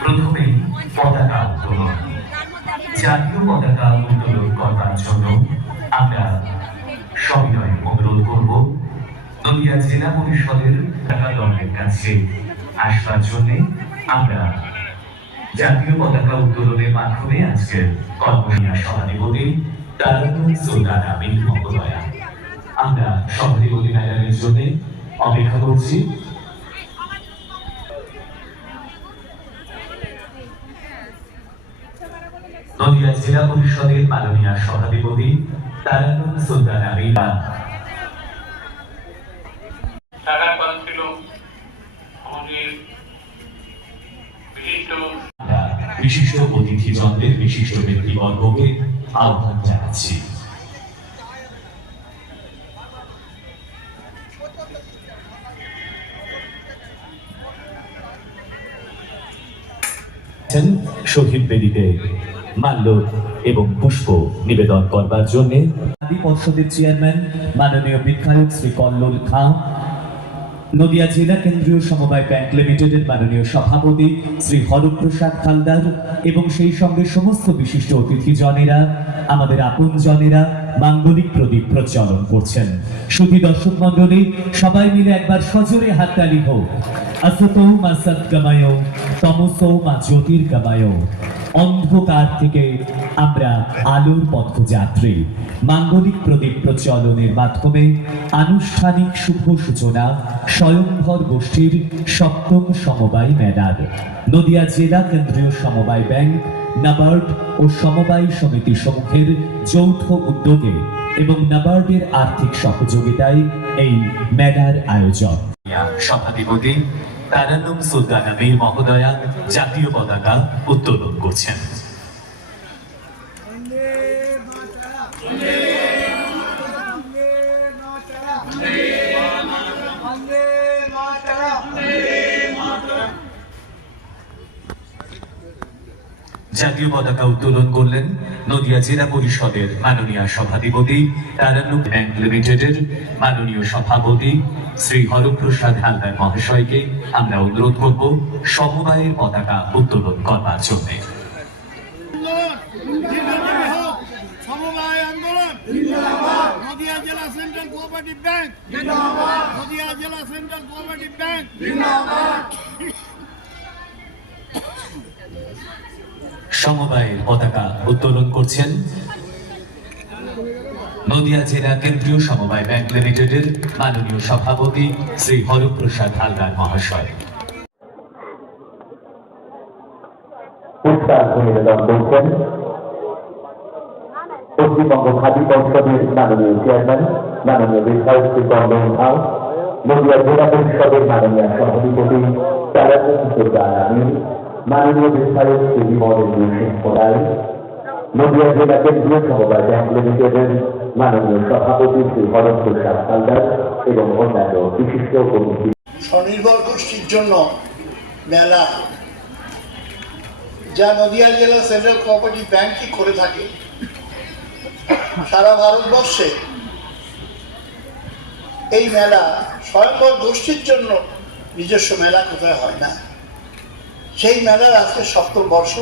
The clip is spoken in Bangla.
প্রথমে পতাকা উত্তোলন। জাতীয় পতাকা উত্তোলন করবার জন্য আমরা সবিনয় অনুরোধ করব। নদিয়া জেলা পরিষদের দলের কাছে আসবার জন্য আমরা জাতীয় পতাকা উত্তোলনের মাধ্যমে আজকের কর্মশালা সভাধিপতি মহোদয়া। আমরা সভাধিপতি ম্যাডামের জন্য অপেক্ষা করছি। নদিয়া জেলা পরিষদের মাননীয় সভাধিপতি তারানুল সুলতান আমিন। বিশিষ্ট আমরা বিশিষ্ট অতিথিজনদের বিশিষ্ট ব্যক্তিবর্গকে আহ্বান জানাচ্ছি। শহীদ বেদিতে। মাল্য এবং পুষ্প নিবেদন করবার জন্য আদি পর্ষদের চেয়ারম্যান, মাননীয় বিধায়ক শ্রী কল্লোল খাঁ, নদিয়া জেলা কেন্দ্রীয় সমবায় ব্যাংক লিমিটেডের মাননীয় সভাপতি শ্রী হরপ্রসাদ খালদার এবং সেই সঙ্গে সমস্ত বিশিষ্ট অতিথি জনেরা আমাদের আপন জনেরা মাঙ্গলিক প্রদীপ প্রজ্বলন করছেন। শুধু দর্শক মন্ডলী সবাই মিলে একবার সজোরে হাততালি হোক। আসতো মা তমসো মা অন্ধকার থেকে আমরা আলোর পথযাত্রী। মাঙ্গলিক প্রদীপ প্রচলনের মাধ্যমে আনুষ্ঠানিক শুভ সূচনা স্বয়ংভর গোষ্ঠীর সপ্তম সমবায় মেলার। নদিয়া জেলা কেন্দ্রীয় সমবায় ব্যাংক নাবার্ড ও সমবায় সমিতি সমূহের যৌথ উদ্যোগে এবং নাবার্ডের আর্থিক সহযোগিতায় এই মেলার আয়োজন। সভাধিপতি তারানুম সুলতানা মহোদয়া জাতীয় পতাকা উত্তোলন করছেন। জাতীয় পতাকা উত্তোলন করলেন নদিয়া জেলা পরিষদের মাননীয় সভাধিপতি তারানুক ব্যাংক লিমিটেডের মাননীয় সভাপতি শ্রী হরপ্রসাদ হালদার মহাশয়কে আমরা অনুরোধ করব সমবায়ের পতাকা উত্তোলন করবার জন্য। সমবায়ের পতাকা উত্তোলন করছেন নদিয়া জেলা কেন্দ্রীয় সমবায় ব্যাংক লিমিটেডের মাননীয় সভাপতি শ্রী হরপ্রসাদ হালদার মহাশয়। পশ্চিমবঙ্গ খাদি পরিষদের মাননীয় চেয়ারম্যান, মাননীয় বিধায়ক শ্রী কন্দন খাও নদিয়া জেলা পরিষদের মাননীয় সভাধিপতি আমিন মাননীয় সিংহ রায় নদিয়া জেলা কেন্দ্রীয় ব্যাংক লিমিটেডের মাননীয় সভাপতি শ্রী হালদার এবং অন্যান্য বিশিষ্ট অতিথি। স্বনির্ভর গোষ্ঠীর জন্য মেলা, যা নদিয়া জেলা সেন্ট্রাল কোঅপারেটিভ ব্যাংকই করে থাকে। সারা ভারতবর্ষে এই মেলা স্বয়ংভর গোষ্ঠীর জন্য নিজস্ব মেলা কোথায় হয় না। সেই মেলার আজকে সপ্তম বর্ষ।